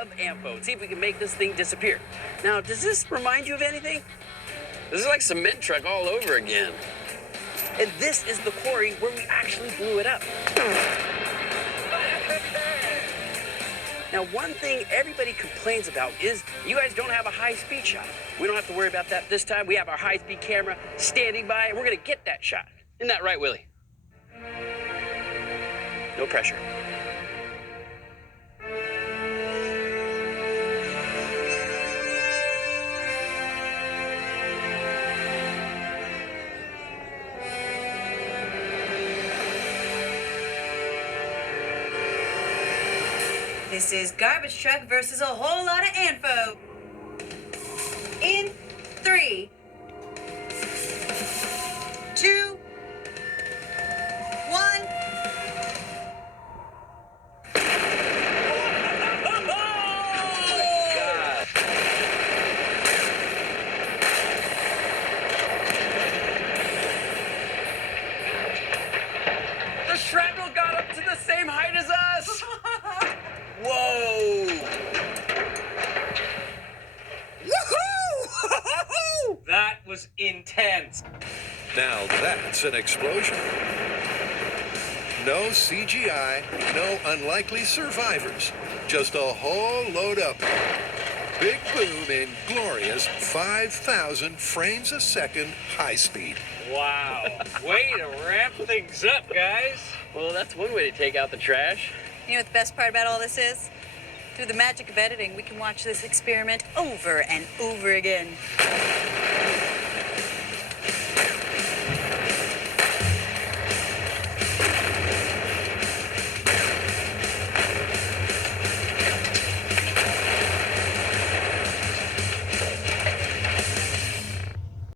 of Anfo and see if we can make this thing disappear. Now, does this remind you of anything? This is like cement truck all over again. And this is the quarry where we actually blew it up. Now, one thing everybody complains about is you guys don't have a high-speed shot. We don't have to worry about that this time. We have our high-speed camera standing by, and we're going to get that shot. Isn't that right, Willie? No pressure. This is Garbage Truck versus a whole lot of Anfo. In 3, 2, 1. The shrapnel got up to the same height as us! Whoa! Woohoo! That was intense. Now that's an explosion. No CGI, no unlikely survivors. Just a whole load of big boom in glorious 5,000 frames a second high speed. Wow. Way to ramp things up, guys. Well, that's one way to take out the trash. You know what the best part about all this is? Through the magic of editing, we can watch this experiment over and over again.